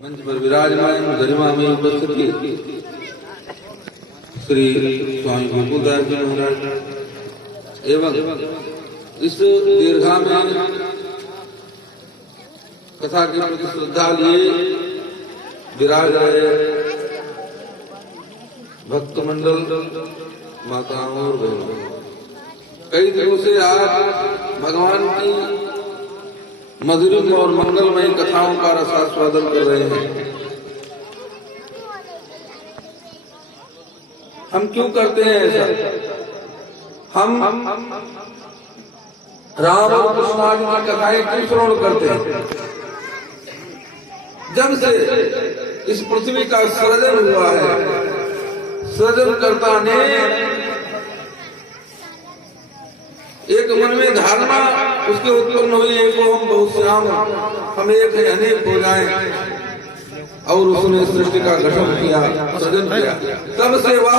मंच पर विराजमान गरिमा में उपस्थित श्री स्वामी गोकुलदास जी महाराज एवं इस दीर्घा में कथा के प्रति श्रद्धा लिए विराज रहे भक्त मंडल, माताओं और बहनों, कई दिनों से आज भगवान की मधुर और मंगलमय कथाओं का रसास्वादन कर रहे हैं। हम क्यों करते हैं ऐसा? हम राम और कृष्ण आदि की कथाएं क्यों श्रवण करते हैं? जब से इस पृथ्वी का सृजन हुआ है, सृजनकर्ता ने एक मन में धारणा उसके उत्पन्न हुई, एक हम बहुत श्याम, हम एक है अनेक हो जाएं, और उसने सृष्टि का गठन किया, सृजन किया। तब से वह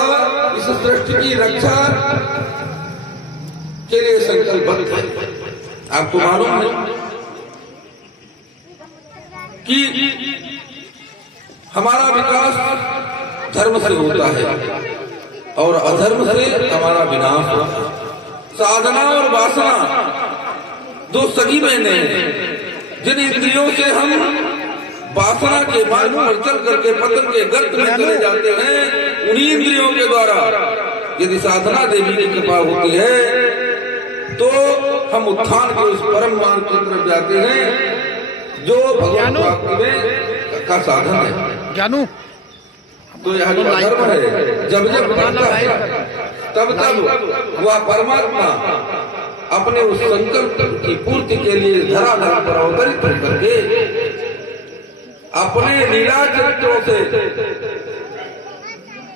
इस सृष्टि की रक्षा के लिए संकल्पबद्ध है। आपको मालूम है कि हमारा विकास धर्म से होता है और अधर्म से हमारा विनाश होता है। साधना और वासना दो सगी बहनें हैं। जिन इंद्रियों से हम वासना के मार्ग पर चल करके पतन के गर्त में चले जाते हैं, उन्हीं इंद्रियों के द्वारा यदि साधना देवी की कृपा होती है तो हम उत्थान के उस परम मार्ग की तरफ जाते हैं जो भगवान प्राप्ति में का साधन है। ज्ञानू तो यह जो धर्म है, जब जब तब तब वह परमात्मा अपने उस संकल्प की पूर्ति के लिए धराधर पर अवतरित करके अपने लीला चरित्रों से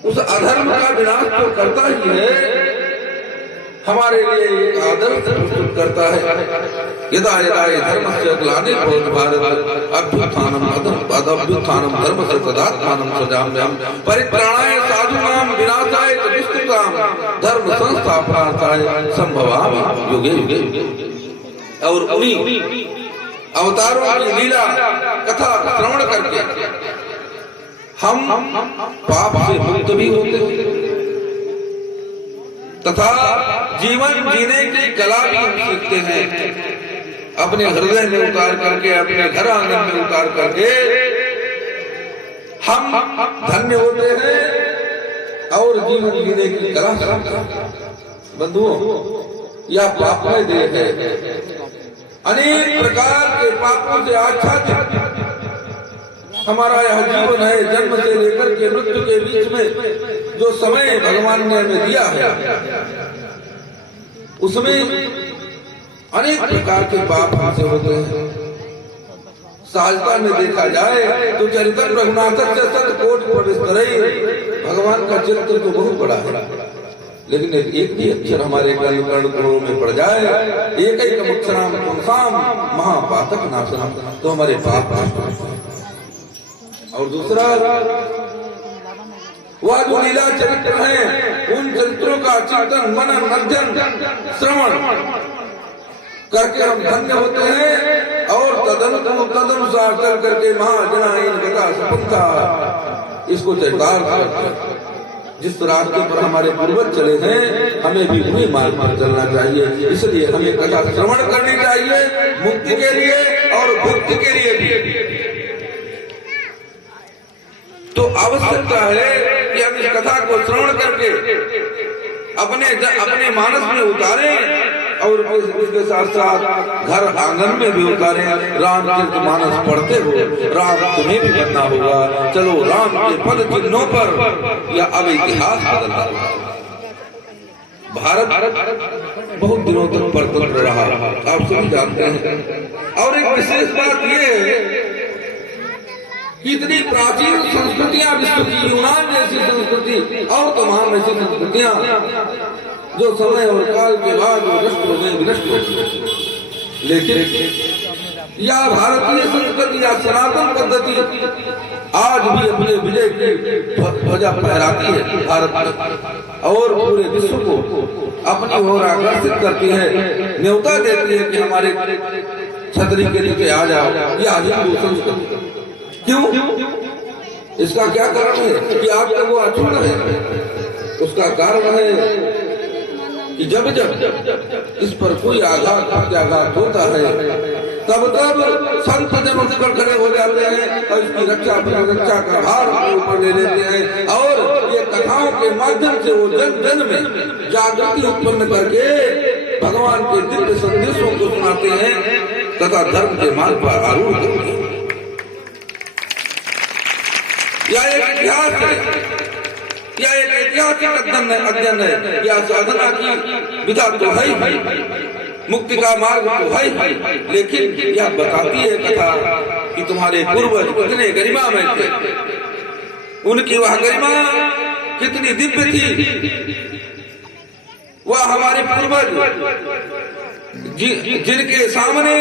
उस अधर्म का विनाश तो करता ही है, हमारे लिए एक आदर्श प्रस्तुत करता है। यदा यदा धर्मस्य ग्लानिर्भवति भारत अभ्युत्थानम् अभ्युत्थानम् धर्मस्य तदात्मानं सृजाम्यहम् परित्राणाय साधूनां विनाशाय च दुष्कृतां धर्म संस्थापनार्थाय संभवामि युगे युगे। और उन्हीं अवतारों की लीला कथा श्रवण करके हम पाप से मुक्त भी होते हैं तथा जीवन जीने की कला भी हम सीखते हैं। अपने हृदय में उतार करके, अपने घर आंगन में उतार करके हम धन्य होते हैं और जीवन जीने की कला सीखते हैं। बंधुओं, यह पापमय देह है, अनेक प्रकार के पापों से आच्छादित हमारा यह जीवन है। जन्म से लेकर के मृत्यु के बीच में जो समय भगवान ने हमें दिया है, उसमें अनेक प्रकार के पाप हमसे होते हैं। सहजता में देखा जाए तो चरित्र रघुनाथक से सत कोटि प्रविस्तरई, भगवान का चरित्र तो बहुत बड़ा है, लेकिन एक भी अक्षर हमारे कर्ण में पड़ जाए, एक एक अक्षराम पुंसाम महापातक नाशनम, तो हमारे पाप नाश। और दूसरा, वह जो लीला चरित्र है, उन चरित्रों का चिंतन मनन अध्ययन श्रवण करके हम धन्य होते हैं और तदनुसार चल करके महाजनाइन गता सपंथा इसको चरितार्थ करते हैं। जिस रास्ते पर हमारे पूर्वज चले हैं, हमें भी उन्हीं मार्ग पर चलना चाहिए। इसलिए हमें कथा श्रवण करनी चाहिए, मुक्ति के लिए और भक्ति के लिए भी। तो आवश्यकता है कि हम इस कथा को श्रवण करके अपने मानस में उतारें और इसके साथ साथ घर आंगन में भी उतारें। रामचरित मानस पढ़ते हो, राम तुम्हें भी बनना होगा। चलो राम के पद चिन्हों पर या अब इतिहास बदलना होगा। भारत बहुत दिनों तक परतंत्र रहा, आप सभी जानते हैं। और एक विशेष बात ये है, इतनी प्राचीन संस्कृतियां विश्व की, यूनान जैसी संस्कृति और तमाम ऐसी संस्कृतियां जो समय और काल के बाद नष्ट हो गई, विनष्ट हो गई, लेकिन यह भारतीय संस्कृति या सनातन पद्धति आज भी अपने विजय की ध्वजा फहराती है भारत और पूरे विश्व को अपनी ओर आकर्षित करती है, न्योता देती है कि हमारे छतरी के नीचे आ जाओ। यह हिंदू संस्कृति क्यों? इसका क्या कारण है कि आपका वो अछूता है? उसका कारण है कि जब जब इस पर कोई आघात प्रत्याघात होता है तब तब संत जन उठकर खड़े हो जाते हैं और इसकी रक्षा का भार ऊपर ले लेते हैं और ये कथाओं के माध्यम से वो जन जन में जागृति उत्पन्न करके भगवान के दिव्य संदेशों को सुनाते हैं तथा धर्म के मार्ग पर आरूढ़ करते हैं। यह एक इतिहास है, यह एक ऐतिहासिक अध्ययन है। यह साधना की विधा तो है ही, मुक्ति का मार्ग तो है ही, लेकिन यह बताती है कथा कि तुम्हारे पूर्वज कितने गरिमामय थे, उनकी वह गरिमा कितनी दिव्य थी। वह हमारे पूर्वज जिनके सामने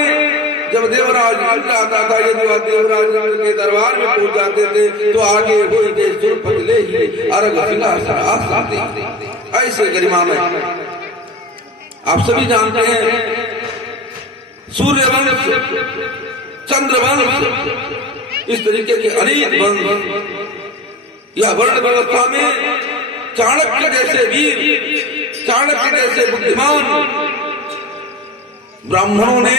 जब देवराज आता था, यदि वह देवराज के दरबार में पहुंच जाते थे तो आगे वही के सुरपत ले ही अर्घ सिंहासन आते, ऐसे गरिमा में। आप सभी जानते हैं सूर्यवंश, चंद्रवंश, इस तरीके के अनेक वंश, यह वर्ण व्यवस्था में चाणक्य जैसे वीर, चाणक्य जैसे बुद्धिमान ब्राह्मणों ने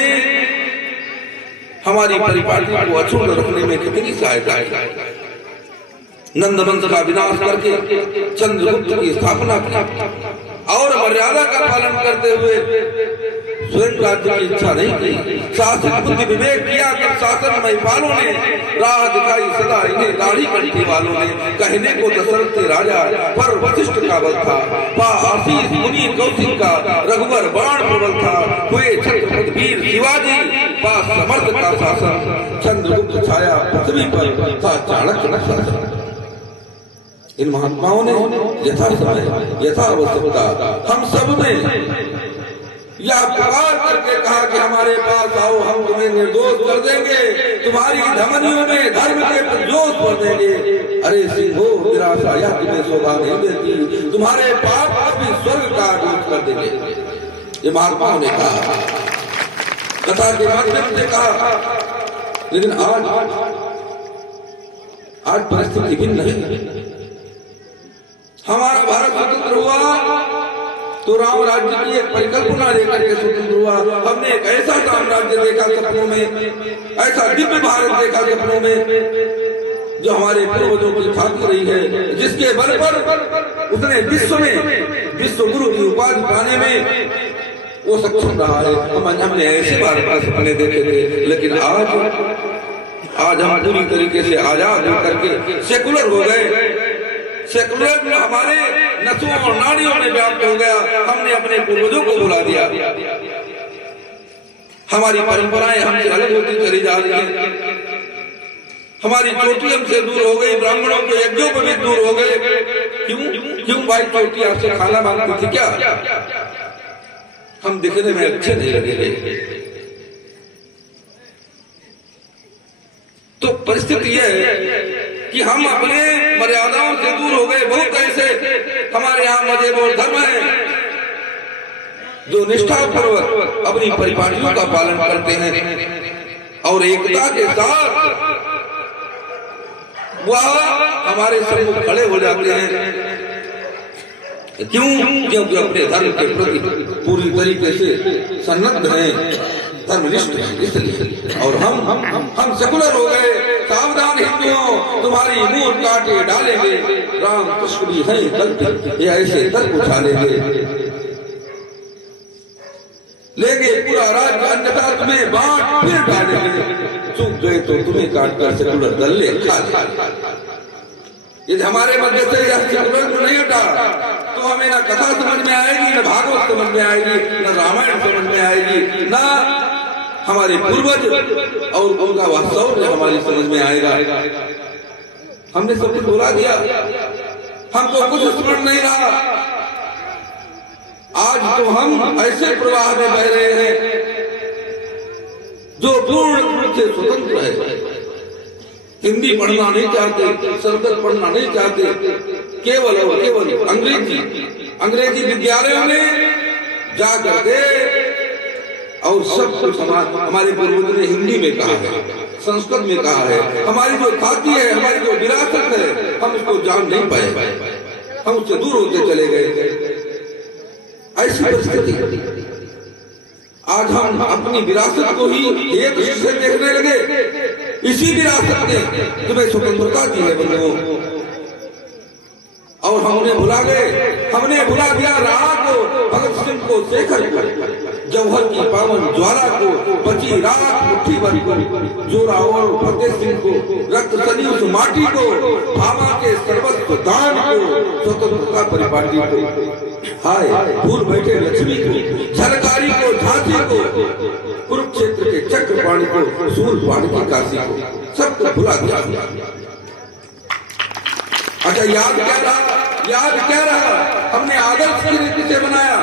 हमारी परिपाटी को अछूत रखने में कितनी सहायता की। नंदवंश का विनाश करके चंद्रगुप्त की स्थापना की और मर्यादा का पालन करते हुए स्वयं राज्य की इच्छा नहीं की। शासन बुद्धि विवेक किया कर शासन महिपालों ने राह दिखाई सदा इन्हें, दाढ़ी कंठी वालों ने कहने को दशरथ राजा पर वशिष्ठ का बल था, आशीष मुनि कौशिक का रघुवर बाण प्रबल था, हुए छत्रपति वीर शिवाजी पास समर्थ का शासन, चंद्रगुप्त छाया पृथ्वी पर था चाणक्य का शासन। इन महात्माओं ने यथा समय यथा आवश्यकता हम सब में यह पुकार करके कहा कि हमारे पास आओ, हम तुम्हें निर्दोष कर देंगे, तुम्हारी धमनियों में धर्म के प्रजोश भर देंगे। अरे सिंहो निराशा यह तुम्हें शोभा नहीं देती, तुम्हारे पाप को भी स्वर्ग का आरोप कर देंगे। ये महात्माओं ने कहा, कथा के माध्यम से कहा। लेकिन आज परिस्थिति भिन्न नहीं। हमारा भारत स्वतंत्र हुआ तो राम राज्य की एक परिकल्पना लेकर के स्वतंत्र हुआ। हमने एक ऐसा साम्राज्य देखा सपनों में, ऐसा दिव्य भारत देखा सपनों में जो हमारे पूर्वजों की खातिर रही है, जिसके बल पर उसने विश्व में विश्व गुरु की उपाधि पाने में वो सक्षम रहा है। हमने ऐसे भारत का सपने देखे थे, लेकिन आज हम पूरी तरीके से आजाद होकर के सेकुलर हो गए। सेकुलर हमारे नसों और नाड़ियों में व्याप्त हो गया। हमने अपने पूर्वजों को भुला दिया। हमारी परंपराएं हमसे अलग होती चली जा रही है। हमारी चोटी हमसे दूर हो गई, ब्राह्मणों के यज्ञों पर भी दूर हो गए। क्यों भाई? चोटी आपसे खाना मांगती थी क्या? हम दिखने में अच्छे नहीं लगे। तो परिस्थिति यह है कि हम अपने मर्यादाओं से दूर हो गए। बहुत ऐसे हमारे यहाँ मजहब और धर्म है जो निष्ठापूर्वक अपनी परिपाटियों का पालन करते हैं और एकता के साथ वह हमारे सम्मुख खड़े हो जाते हैं। क्यों? क्योंकि अपने धर्म के प्रति पूरी तरीके से सन्नद्ध हैं, धर्मनिष्ठ हैं, इसलिए। और हम सेकुलर हो गए। सावधान हिंदुओं, तुम्हारी मुंह काटे डालेंगे, राम कृष्ण भी है कल्पित, ये ऐसे तर्क उछालेंगे, लेंगे पूरा राज्य, अन्यथा तुम्हें बांट फिर डालेंगे, चूक गए तो तुम्हें काट कर सेकुलर दल ले खा। यदि हमारे मध्य से यह सेकुलर को नहीं हटा तो हमें ना कथा समझ में आएगी, न भागवत समझ में आएगी, न रामायण समझ में आएगी, न हमारे पूर्वज और उनका वास्तव हमारी समझ में आएगा। हमने सब कुछ भुला दिया, हमको कुछ स्मरण नहीं रहा। आज तो हम ऐसे प्रवाह में बह रहे हैं जो पूर्ण रूप से स्वतंत्र है। हिंदी पढ़ना नहीं चाहते, संस्कृत पढ़ना नहीं चाहते, केवल और केवल अंग्रेजी विद्यालयों में जाकर के और सब कुछ हमारे पूर्वजों ने हिंदी में कहा है, संस्कृत में कहा है, हमारी जो खाती है, हमारी जो विरासत है, हम उसको जान नहीं पाए, हम उससे दूर होते चले गए। ऐसी परिस्थिति, आज हम अपनी विरासत को ही एक से देखने लगे। इसी विरासत ने तुम्हें स्वतंत्रता दी है बंधुओं, और हमने भुला गए, हमने भुला दिया राह को, भगत सिंह को, शेखर को, जौहर की पावन ज्वाला को, बची रात मुट्ठी भर को, जोरावर फतेह सिंह को, रक्त सनी उस माटी को, भामा के सर्वस्व दान को, स्वतंत्रता परिपाटी को, हाय भूल बैठे लक्ष्मी को, झलकारी को, झांसी को, कुरुक्षेत्र के चक्रपाणी को, सूरपाणी की काशी को, सबको भुला दिया। अच्छा, याद क्या रहा? याद क्या रहा? हमने आदर्श की रीति से बनाया।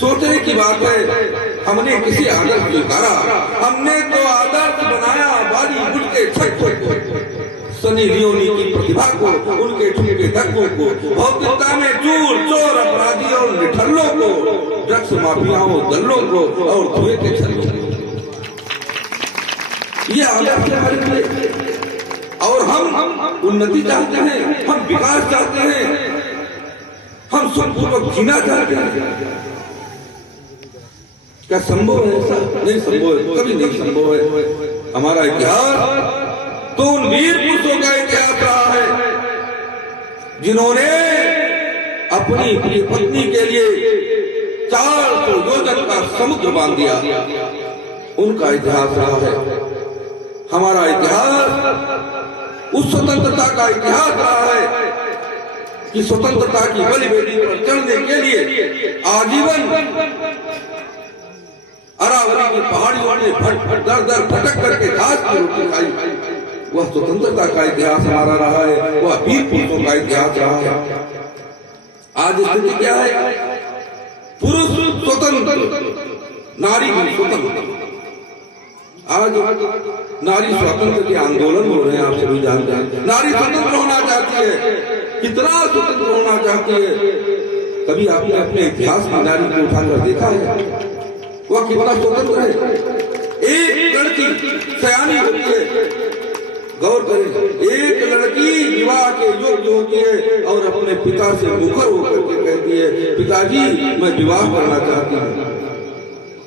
सोचने की बात है, हमने किसी आदर्श को स्वीकारा, हमने तो आदर्श बनाया बॉलीवुड के छक्कों को, सनी लियोनी की प्रतिभा को, उनके ठुमके धक्कों को, भौतिकता में चूर चोर अपराधियों और निठल्लों को, ड्रग्स माफियाओं दल्लों को, और धुएं के छल्लों को। ये आदर्श हमारे लिए। और हम उन्नति चाहते हैं, हम विकास चाहते हैं, हम सुखपूर्वक जीना चाहते हैं। क्या संभव है ऐसा? नहीं संभव है, कभी नहीं संभव है। हमारा इतिहास तो उन वीर पुरुषों का इतिहास रहा है जिन्होंने अपनी प्रिय पत्नी के लिए 400 योजन का समुद्र बांध दिया, उनका इतिहास रहा है। हमारा इतिहास उस स्वतंत्रता का इतिहास रहा है कि स्वतंत्रता की बलि बेटी पर चढ़ने के लिए आजीवन अरावली की पहाड़ियों में दर दर भटक करके घास की रोटी खाई। वह स्वतंत्रता का इतिहास हमारा रहा है, वह वीर पुरुषों का इतिहास रहा है। आज स्थिति क्या है? पुरुष स्वतंत्र, नारी स्वतंत्र। आज नारी स्वातंत्र के आंदोलन हो रहे हैं, आप सभी जानते हैं। नारी स्वतंत्र होना चाहती है, कितना स्वतंत्र होना चाहती है। कभी आपने अपने इतिहास में नारी को उठाकर देखा है? वह कितना स्वतंत्र है। एक लड़की सयानी होती है, गौर करें, एक लड़की विवाह के योग्य होती है और अपने पिता से मुखर होकर के कहती है, पिताजी मैं विवाह करना चाहती हूँ।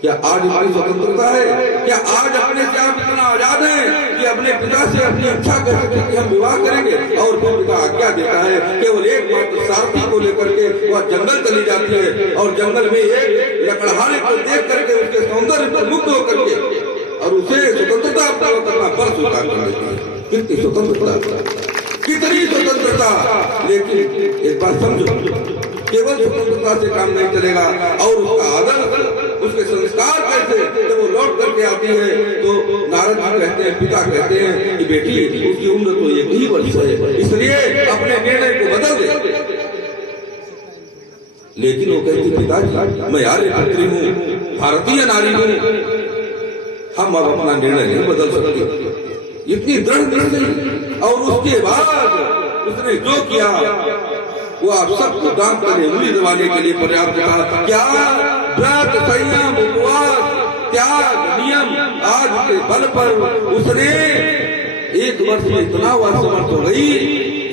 क्या आज हमारी स्वतंत्रता है? क्या आज अपने से आप इतना आजाद हैं कि अपने पिता से अपनी इच्छा कर सकते कि हम विवाह करेंगे? और फिर पिता आज्ञा देता है, केवल एक मात्र सारथी को लेकर के वह जंगल चली जाती है और जंगल में एक लकड़हारे को देख करके उसके सौंदर्य पर मुग्ध होकर के और उसे स्वतंत्रता प्राप्त करना पर स्वीकार कर लेती है। कितनी स्वतंत्रता, कितनी स्वतंत्रता। लेकिन एक बात समझो, केवल स्वतंत्रता से काम नहीं चलेगा, और उसका आदर, उसके संस्कार कैसे, जब वो लौट करके आती है तो नारद जी कहते हैं, पिता कहते हैं कि बेटी उसकी उम्र तो 1 ही वर्ष है, इसलिए अपने निर्णय को बदल दे। लेकिन वो कहती, पिताजी मैं आर्य पुत्री हूँ, भारतीय नारी हूँ, हम अब अपना निर्णय नहीं बदल सकते। इतनी दृढ़ निर्णय। और उसके बाद उसने जो किया वो आप सबको दांत पर उंगली दबाने के लिए पर्याप्त था। क्या व्रत, संयम, उपवास, त्याग, नियम, आज के बल पर उसने 1 वर्ष में इतना वह समर्थ हो गई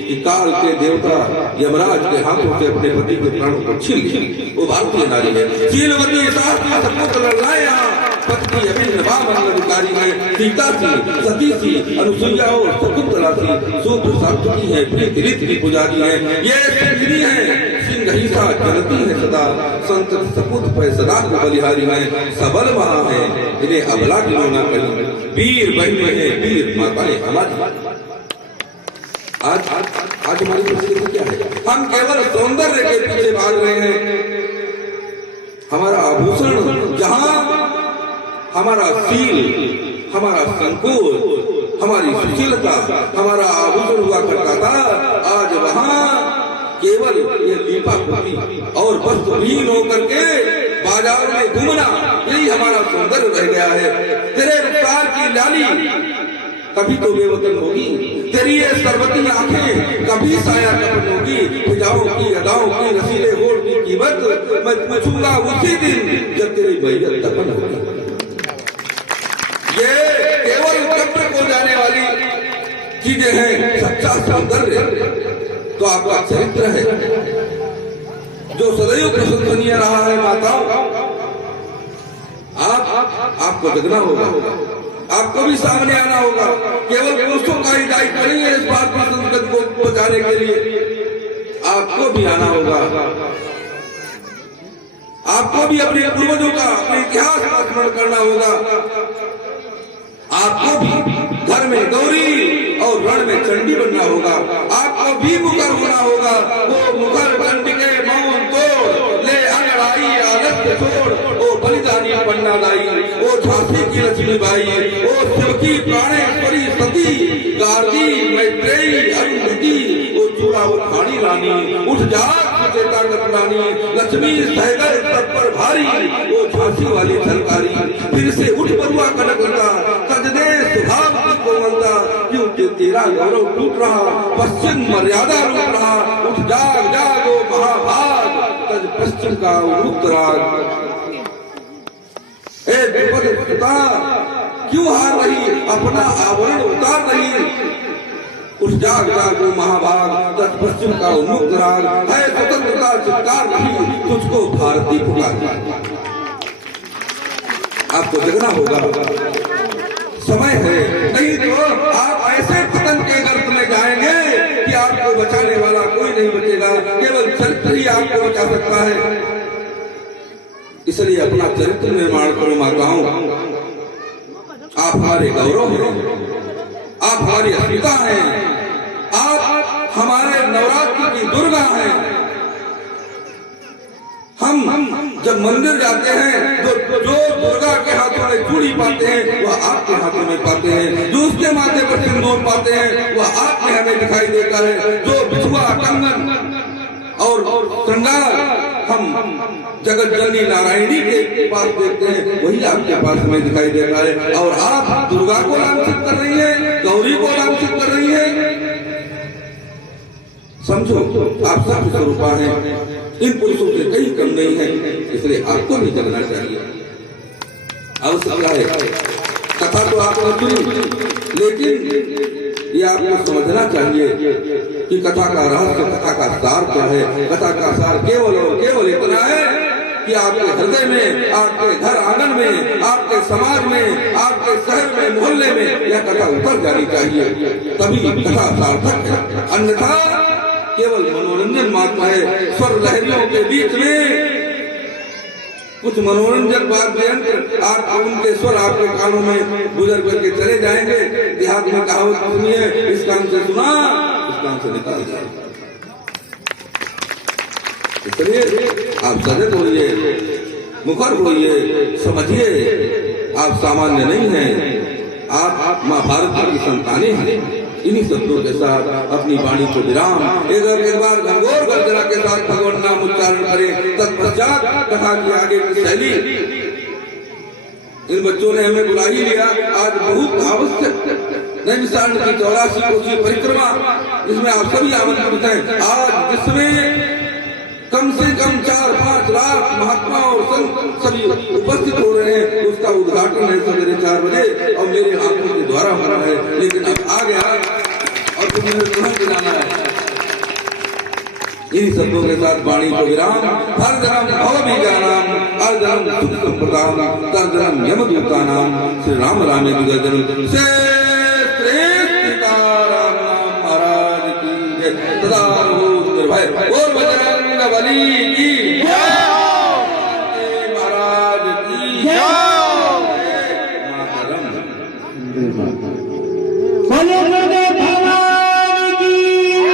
कि काल के देवता यमराज के हाथों से अपने पति के प्राणों को छीन लिया। वो भारतीय नारी है। शीलवती शास्त्री सपूत लड़ाया, पत्नी अभिन्न अधिकारी है, सीता थी, सती थी, अनुसुईया और शकुंतला थी, सूत्र सात्विकी है, प्रीति रीति की पुजारी है, ये सिंधनी है, सिंघहिसा जनती है सदा, संत सपूत पे सदा को बलिहारी है, सबल महा है, इन्हें अबला की न कही, वीर बहने हैं, वीर माताएं हमारी। आज हमारी परिस्थिति क्या है? हम केवल सौंदर्य के पीछे भाग रहे हैं। हमारा आभूषण जहां हमारा शील, हमारा संकोच, हमारी सुशीलता, हमारा आभूषण हुआ करता था, आज वहां केवल ये दीपावली और वस्त्रहीन होकर के बाजार में घूमना, यही हमारा सौंदर्य रह गया है। तेरे रफ्तार की लाली कभी तो बेवतन होगी, तेरी ये सरबती आंखें कभी साया कपन होगी, फिजाओं की अदाओं की रसीले होड़ की कीमत मैं पूछूंगा उसी दिन जब तेरी मैयत दफन होगी। ये केवल को जाने वाली चीजें हैं, सच्चा सौंदर्य तो आपका चरित्र है जो सदैव प्रशंसनीय रहा है। माताओं, आपको जगना होगा, आपको भी सामने आना होगा। केवल पुरुषों का ही दायित्व नहीं है इस भारतीय संस्कृति को बचाने के लिए, आपको भी आना होगा। आपको भी अपने पूर्वजों का, अपने इतिहास का स्मरण करना होगा। आपको भी घर में गौरी और रण में चंडी बनना होगा। आपको भी मुखर होना होगा। वो मुखर चंडी के मौन तोड़ ले अंगड़ाई आलस्य छोड़, ओ बलिदानी पन्ना लाई, ओ झांसी की लक्ष्मीबाई, ओ शिव की प्राणेश्वरी सती गार्गी मैत्रेयी अरुंधति, ओ चूड़ा उठानी रानी, उठ जाग चेता रानी, लक्ष्मी सहगर सब पर भारी, वो झांसी वाली झलकारी, फिर से उठ बरुआ कनक लगा, सजदे सुभाव की कोमलता, क्योंकि तेरा गौरव टूट रहा, पश्चिम मर्यादा लूट रहा, उठ जाग जाग ओ महाभाग, तज पश्चिम का उत्तराग। ए द्रुपद सुता, क्यों हार रही, अपना आवरण उतार रही, उठ जाग जाग वो महाभाग, तज पश्चिम का उन्मुक्त राग, है स्वतंत्रता चित्कार नहीं, तुझको भारती पुकार। आपको जगना होगा, समय है, नहीं तो आप ऐसे पतन के गर्त में जाएंगे कि आपको बचाने वाला कोई नहीं बचेगा, केवल चरित्र ही आपको बचा सकता है। इसलिए अपना चरित्र निर्माण करो माताओं। आप हमारे गौरव हैं, आप हमारी अस्मिता हैं, आप हमारे नवरात्रि की दुर्गा हैं। हम जब मंदिर जाते हैं तो जो दुर्गा के हाथों में चूड़ी पाते हैं वह आपके हाथों में पाते हैं, जो उसके माथे पर सिंदूर पाते हैं वह आप में हमें दिखाई देता है, जो बिछुआ कंगन और श्रृंगार हम जगत जननी नारायणी के पास देखते हैं वही आपके पास हमें दिखाई देता है। और आप दुर्गा को लांछित कर रही है, गौरी को लांछित कर रही है। समझो आप सब स्वरूपा हैं, इन पुरुषों से कहीं कम नहीं है, इसलिए आपको भी जगना चाहिए। आवश्यकता है, कथा तो आपने सुनी, लेकिन ये आपको समझना चाहिए कि कथा का रहस्य, कथा का सार क्या है। कथा का सार केवल और केवल इतना है कि आपके हृदय में, आपके घर आंगन में, आपके समाज में, आपके शहर में, मोहल्ले में यह कथा उतर जानी चाहिए, तभी कथा सार्थक है। अन्यथा केवल मनोरंजन मात्र है। स्वर लहरियों के बीच में कुछ मनोरंजक वाद्य यंत्र आप उनके स्वर आपके कानों में गुजर करके चले जाएंगे। देहात में कहावत सुनिए, इस कान से सुना, इस कान से निकाल जाए। इसलिए आप सजग होइए, मुखर होइए, समझिए आप सामान्य नहीं हैं, आप माँ भारती की संतानें हैं। इन्हीं शब्दों के साथ अपनी वाणी को विराम, एक बार घंघोर गर्जना के साथ भगवान नाम उच्चारण करें। तत्पश्चात कथा की आगे की शैली। इन बच्चों ने हमें बुला ही लिया, आज बहुत आवश्यक नैमिषारण्य की 84 कोसी परिक्रमा, इसमें आप सभी आमंत्रित हैं। आज जिसमें कम से कम 4-5 लाख महात्मा और संत सभी उपस्थित हो रहे हैं, उसका उद्घाटन है सवेरे 4 बजे और मेरे हाथों के द्वारा हो रहा है। लेकिन अब आ गया और तुम मुझे तुरंत गिराना है। इन शब्दों के साथ वाणी को विराम। हर जन्म भव बीजानाम, हर जन्म सुख संपदाम, तर जन्म यमदूता नाम, श्री राम रामे जन्म से महाराज की जय। सदा निर्भय और बजरंग बली की जय, महाराज की जय। मातरम।